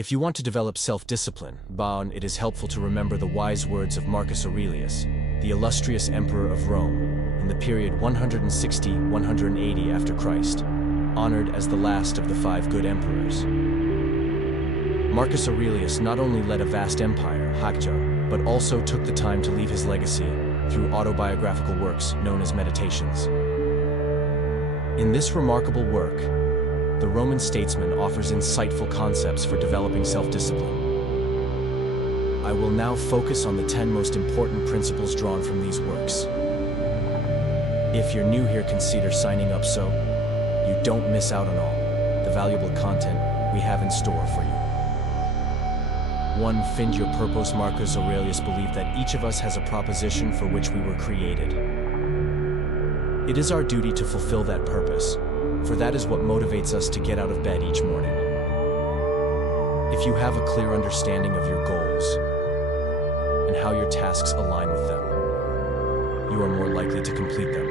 If you want to develop self-discipline, it is helpful to remember the wise words of Marcus Aurelius, the illustrious emperor of Rome, in the period 160–180 after Christ, honored as the last of the 5 good emperors. Marcus Aurelius not only led a vast empire, but also took the time to leave his legacy through autobiographical works known as meditations. In this remarkable work, the Roman statesman offers insightful concepts for developing self-discipline. I will now focus on the 10 most important principles drawn from these works. If you're new here, consider signing up so you don't miss out on all the valuable content we have in store for you. 1. Find your purpose. Marcus Aurelius believed that each of us has a proposition for which we were created. It is our duty to fulfill that purpose, for that is what motivates us to get out of bed each morning. If you have a clear understanding of your goals and how your tasks align with them, you are more likely to complete them.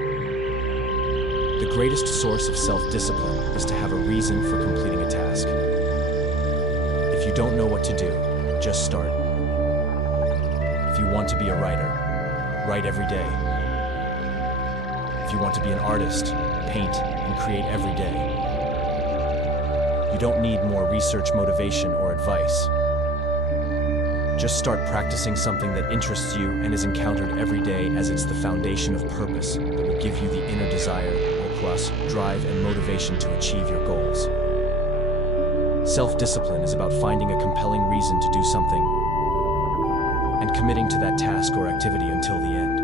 The greatest source of self-discipline is to have a reason for completing a task. If you don't know what to do, just start. If you want to be a writer, write every day. If you want to be an artist, paint and create every day. You don't need more research, motivation, or advice. Just start practicing something that interests you and is encountered every day, as it's the foundation of purpose that will give you the inner desire, plus drive and motivation to achieve your goals. Self-discipline is about finding a compelling reason to do something and committing to that task or activity until the end.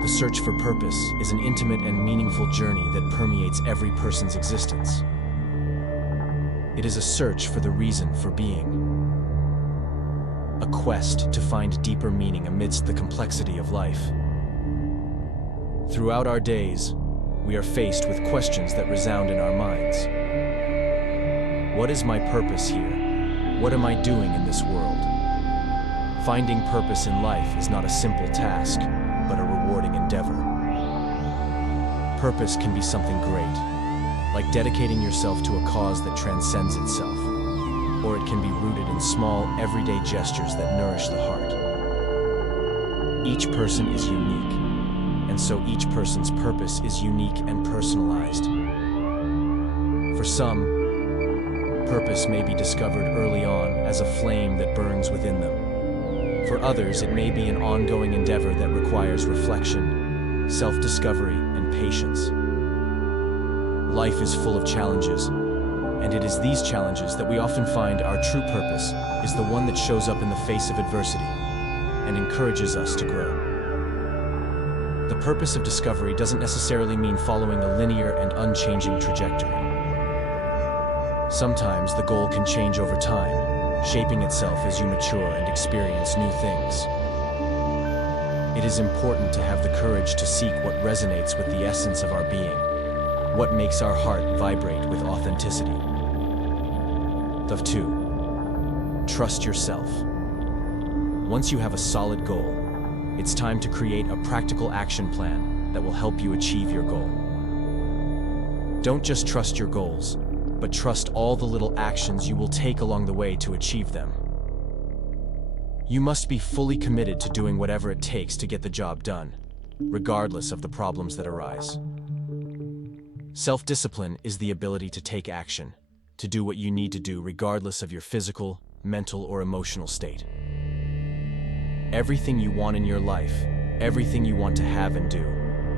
The search for purpose is an intimate and meaningful journey that permeates every person's existence. It is a search for the reason for being, a quest to find deeper meaning amidst the complexity of life. Throughout our days, we are faced with questions that resound in our minds. What is my purpose here? What am I doing in this world? Finding purpose in life is not a simple task, but a rewarding endeavor. Purpose can be something great, like dedicating yourself to a cause that transcends itself, or it can be rooted in small, everyday gestures that nourish the heart. Each person is unique, and so each person's purpose is unique and personalized. For some, purpose may be discovered early on as a flame that burns within them. For others, it may be an ongoing endeavor that requires reflection, self-discovery, and patience. Life is full of challenges, and it is these challenges that we often find our true purpose is the one that shows up in the face of adversity and encourages us to grow. The purpose of discovery doesn't necessarily mean following a linear and unchanging trajectory. Sometimes the goal can change over time, shaping itself as you mature and experience new things. It is important to have the courage to seek what resonates with the essence of our being, what makes our heart vibrate with authenticity. 2. Trust yourself. Once you have a solid goal, it's time to create a practical action plan that will help you achieve your goal. Don't just trust your goals, but trust all the little actions you will take along the way to achieve them. You must be fully committed to doing whatever it takes to get the job done, regardless of the problems that arise. Self-discipline is the ability to take action, to do what you need to do regardless of your physical, mental, or emotional state. Everything you want in your life, everything you want to have and do,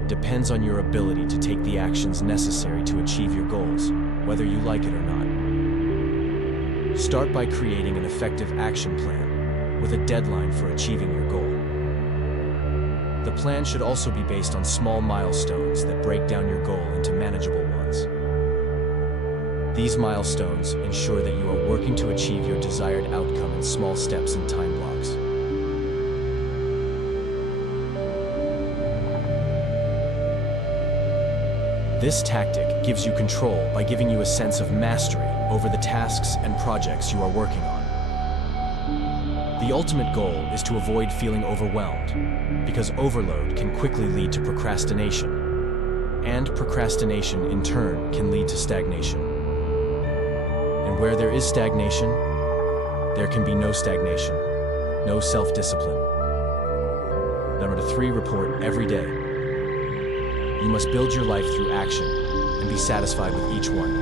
depends on your ability to take the actions necessary to achieve your goals, whether you like it or not. Start by creating an effective action plan with a deadline for achieving your goal. The plan should also be based on small milestones that break down your goal into manageable ones. These milestones ensure that you are working to achieve your desired outcome in small steps and time blocks. This tactic gives you control by giving you a sense of mastery over the tasks and projects you are working on. The ultimate goal is to avoid feeling overwhelmed, because overload can quickly lead to procrastination, and procrastination in turn can lead to stagnation. And where there is stagnation, there can be no stagnation, no self-discipline. Number 3, report every day. You must build your life through action and be satisfied with each one.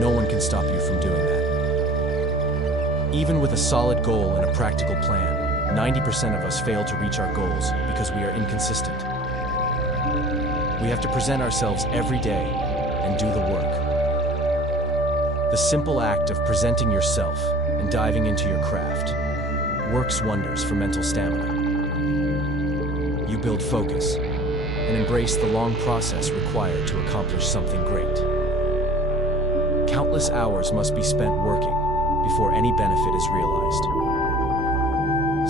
No one can stop you from doing that. Even with a solid goal and a practical plan, 90% of us fail to reach our goals because we are inconsistent. We have to present ourselves every day and do the work. The simple act of presenting yourself and diving into your craft works wonders for mental stamina. You build focus and embrace the long process required to accomplish something great. Countless hours must be spent working before any benefit is realized.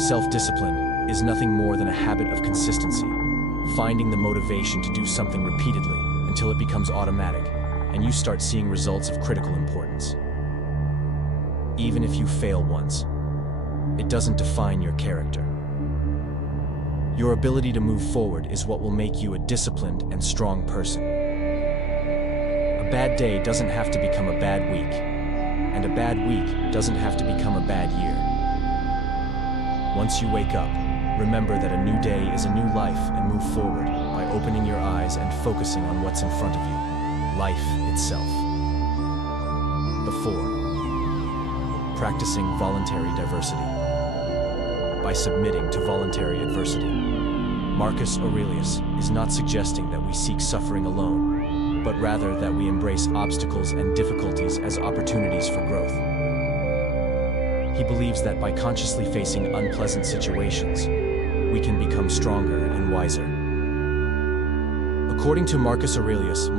Self-discipline is nothing more than a habit of consistency, finding the motivation to do something repeatedly until it becomes automatic and you start seeing results of critical importance. Even if you fail once, it doesn't define your character. Your ability to move forward is what will make you a disciplined and strong person. A bad day doesn't have to become a bad week, and a bad week doesn't have to become a bad year. Once you wake up, remember that a new day is a new life and move forward by opening your eyes and focusing on what's in front of you, life itself. The 4, practicing voluntary diversity. By submitting to voluntary adversity. Marcus Aurelius is not suggesting that we seek suffering alone, but rather that we embrace obstacles and difficulties as opportunities for growth. He believes that by consciously facing unpleasant situations, we can become stronger and wiser. According to Marcus Aurelius,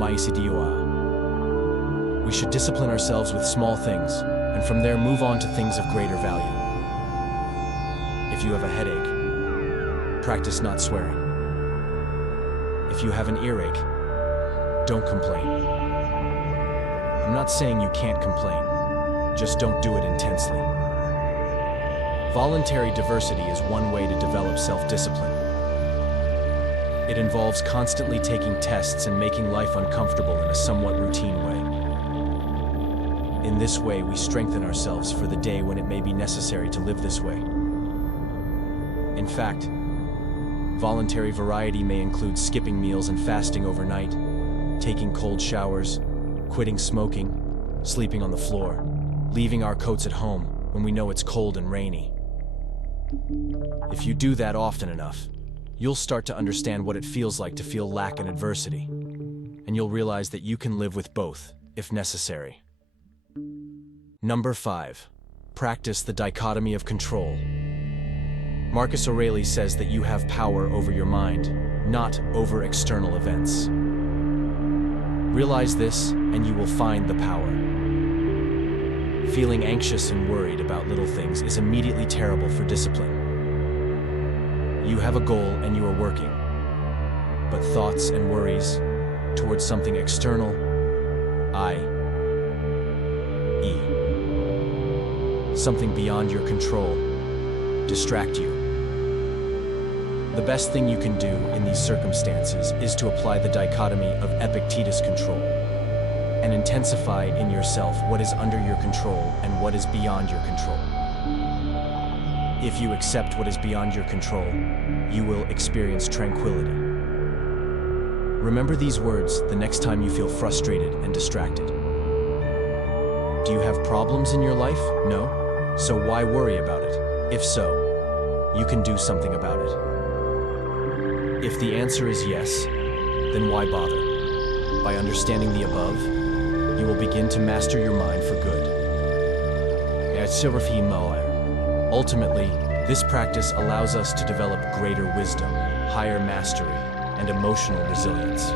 we should discipline ourselves with small things, and from there move on to things of greater value. If you have a headache, practice not swearing. If you have an earache, don't complain. I'm not saying you can't complain, just don't do it intensely. Voluntary diversity is one way to develop self-discipline. It involves constantly taking tests and making life uncomfortable in a somewhat routine way. In this way, we strengthen ourselves for the day when it may be necessary to live this way. In fact, voluntary variety may include skipping meals and fasting overnight, taking cold showers, quitting smoking, sleeping on the floor, leaving our coats at home when we know it's cold and rainy. If you do that often enough, you'll start to understand what it feels like to feel lack and adversity, and you'll realize that you can live with both, if necessary. Number 5, practice the dichotomy of control. Marcus Aurelius says that you have power over your mind, not over external events. Realize this, and you will find the power. Feeling anxious and worried about little things is immediately terrible for discipline. You have a goal and you are working, but thoughts and worries towards something external, i.e., something beyond your control, distract you. The best thing you can do in these circumstances is to apply the dichotomy of Epictetus control and intensify in yourself what is under your control and what is beyond your control. If you accept what is beyond your control, you will experience tranquility. Remember these words the next time you feel frustrated and distracted. Do you have problems in your life? No? So why worry about it? If so, you can do something about it. If the answer is yes, then why bother? By understanding the above, you will begin to master your mind for good. Ultimately, this practice allows us to develop greater wisdom, higher mastery, and emotional resilience.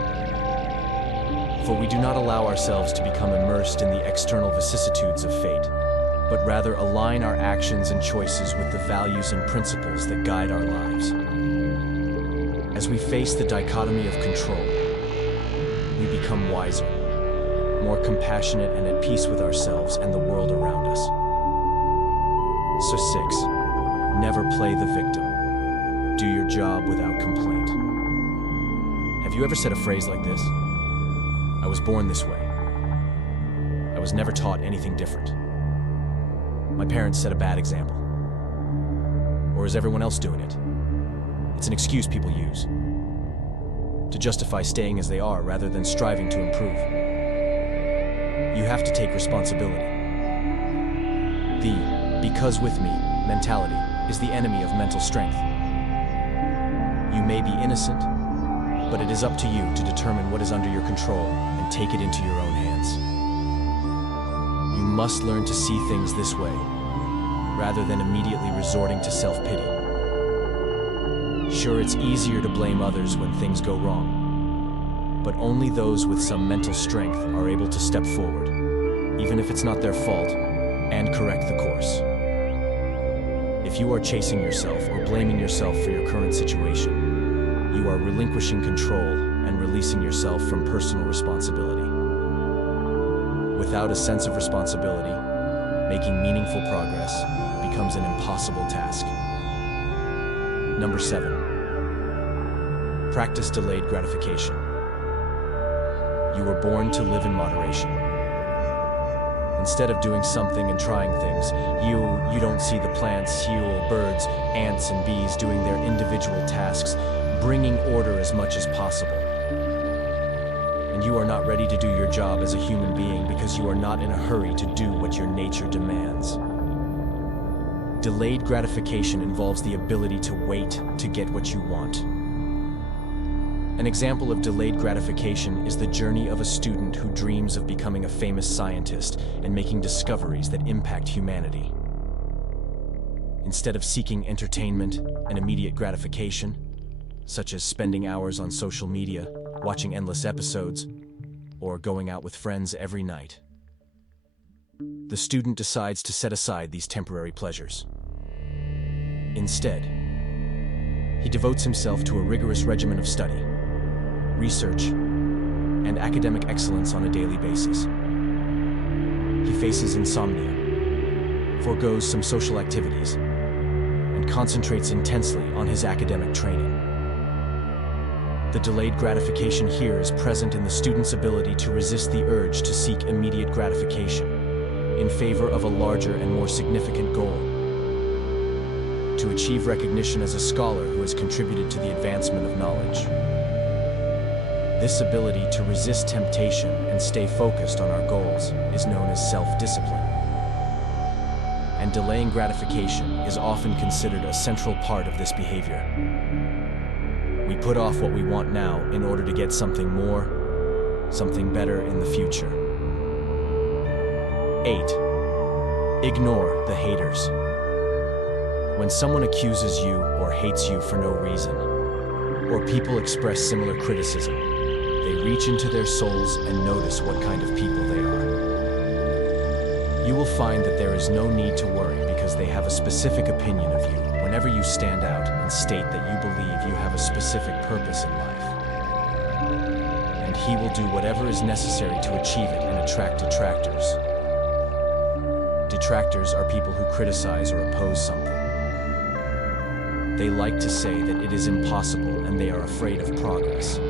For we do not allow ourselves to become immersed in the external vicissitudes of fate, but rather align our actions and choices with the values and principles that guide our lives. As we face the dichotomy of control, we become wiser, more compassionate and at peace with ourselves and the world around us. So 6, never play the victim. Do your job without complaint. Have you ever said a phrase like this? I was born this way. I was never taught anything different. My parents set a bad example. Or is everyone else doing it? It's an excuse people use to justify staying as they are rather than striving to improve. You have to take responsibility. The "because with me" mentality is the enemy of mental strength. You may be innocent, but it is up to you to determine what is under your control and take it into your own hands. You must learn to see things this way, rather than immediately resorting to self-pity. Sure, it's easier to blame others when things go wrong, but only those with some mental strength are able to step forward, even if it's not their fault, and correct the course. If you are chasing yourself or blaming yourself for your current situation, you are relinquishing control and releasing yourself from personal responsibility. Without a sense of responsibility, making meaningful progress becomes an impossible task. Number 7. Practice delayed gratification. You were born to live in moderation. Instead of doing something and trying things, you don't see the plants, birds, ants, and bees doing their individual tasks, bringing order as much as possible. And you are not ready to do your job as a human being because you are not in a hurry to do what your nature demands. Delayed gratification involves the ability to wait to get what you want. An example of delayed gratification is the journey of a student who dreams of becoming a famous scientist and making discoveries that impact humanity. Instead of seeking entertainment and immediate gratification, such as spending hours on social media, watching endless episodes, or going out with friends every night, the student decides to set aside these temporary pleasures. Instead, he devotes himself to a rigorous regimen of study, research, and academic excellence on a daily basis. He faces insomnia, forgoes some social activities, and concentrates intensely on his academic training. The delayed gratification here is present in the student's ability to resist the urge to seek immediate gratification in favor of a larger and more significant goal: to achieve recognition as a scholar who has contributed to the advancement of knowledge. This ability to resist temptation and stay focused on our goals is known as self-discipline. And delaying gratification is often considered a central part of this behavior. We put off what we want now in order to get something more, something better in the future. 8. Ignore the haters. When someone accuses you or hates you for no reason, or people express similar criticism, they reach into their souls and notice what kind of people they are. You will find that there is no need to worry because they have a specific opinion of you whenever you stand out and state that you believe you have a specific purpose in life. And he will do whatever is necessary to achieve it and attract detractors. Detractors are people who criticize or oppose something. They like to say that it is impossible and they are afraid of progress.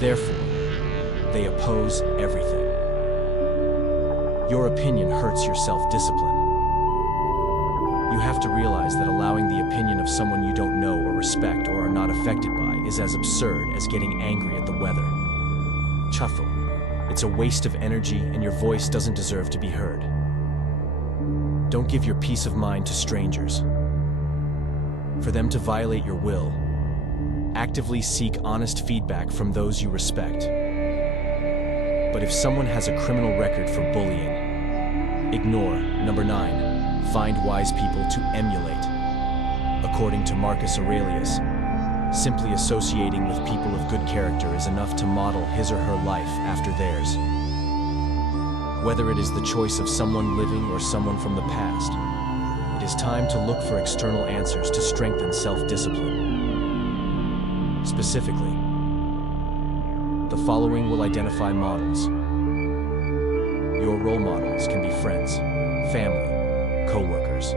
Therefore, they oppose everything. Your opinion hurts your self-discipline. You have to realize that allowing the opinion of someone you don't know or respect or are not affected by is as absurd as getting angry at the weather. Chuffle. It's a waste of energy and your voice doesn't deserve to be heard. Don't give your peace of mind to strangers. For them to violate your will, actively seek honest feedback from those you respect. But if someone has a criminal record for bullying, ignore. Number 9. Find wise people to emulate. According to Marcus Aurelius, simply associating with people of good character is enough to model his or her life after theirs. Whether it is the choice of someone living or someone from the past, it is time to look for external answers to strengthen self-discipline. Specifically, the following will identify models. Your role models can be friends, family, co-workers,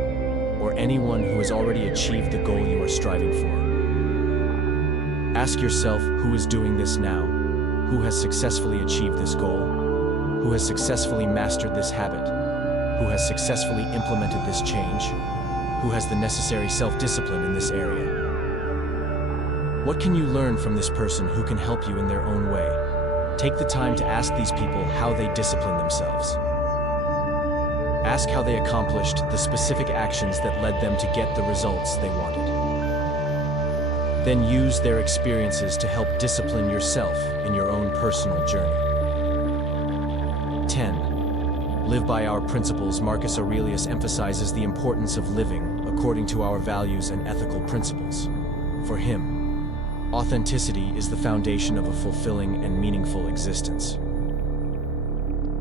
or anyone who has already achieved the goal you are striving for. Ask yourself who is doing this now, who has successfully achieved this goal, who has successfully mastered this habit, who has successfully implemented this change, who has the necessary self-discipline in this area. What can you learn from this person who can help you in their own way? Take the time to ask these people how they discipline themselves. Ask how they accomplished the specific actions that led them to get the results they wanted. Then use their experiences to help discipline yourself in your own personal journey. 10. Live by our principles. Marcus Aurelius emphasizes the importance of living according to our values and ethical principles. For him, authenticity is the foundation of a fulfilling and meaningful existence.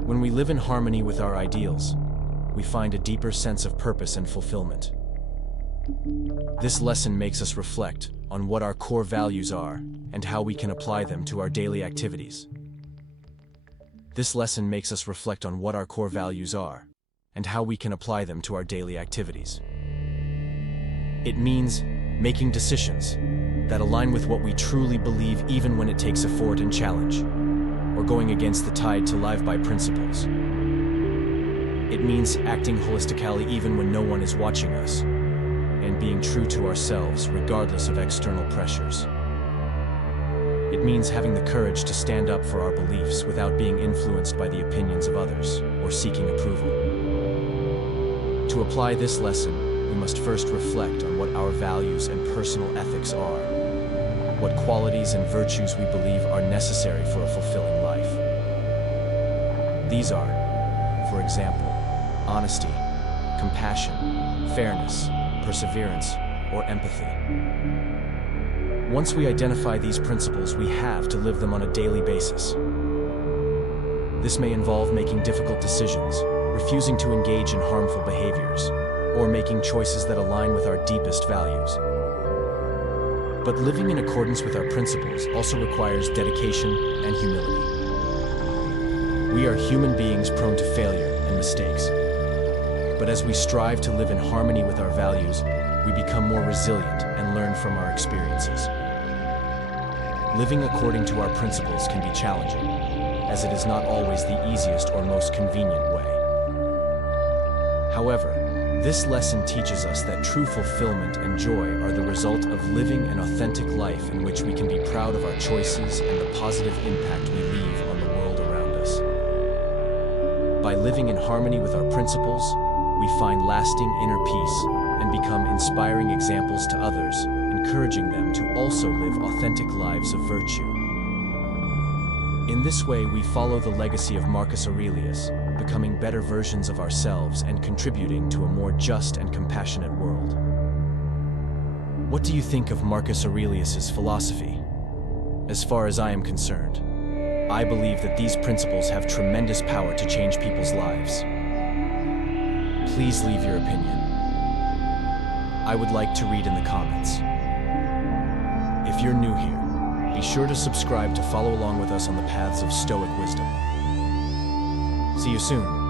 When we live in harmony with our ideals, we find a deeper sense of purpose and fulfillment. This lesson makes us reflect on what our core values are and how we can apply them to our daily activities. This lesson makes us reflect on what our core values are and how we can apply them to our daily activities. It means making decisions that align with what we truly believe even when it takes effort and challenge, or going against the tide to live by principles. It means acting holistically even when no one is watching us, and being true to ourselves regardless of external pressures. It means having the courage to stand up for our beliefs without being influenced by the opinions of others or seeking approval. To apply this lesson, we must first reflect on what our values and personal ethics are, what qualities and virtues we believe are necessary for a fulfilling life. These are, for example, honesty, compassion, fairness, perseverance, or empathy. Once we identify these principles, we have to live them on a daily basis. This may involve making difficult decisions, refusing to engage in harmful behaviors, or making choices that align with our deepest values. But living in accordance with our principles also requires dedication and humility. We are human beings prone to failure and mistakes. But as we strive to live in harmony with our values, we become more resilient and learn from our experiences. Living according to our principles can be challenging, as it is not always the easiest or most convenient way. However, this lesson teaches us that true fulfillment and joy are the result of living an authentic life in which we can be proud of our choices and the positive impact we leave on the world around us. By living in harmony with our principles, we find lasting inner peace and become inspiring examples to others, encouraging them to also live authentic lives of virtue. In this way, we follow the legacy of Marcus Aurelius, becoming better versions of ourselves and contributing to a more just and compassionate world. What do you think of Marcus Aurelius's philosophy? As far as I am concerned, I believe that these principles have tremendous power to change people's lives. Please leave your opinion. I would like to read in the comments. If you're new here, be sure to subscribe to follow along with us on the paths of Stoic wisdom. See you soon.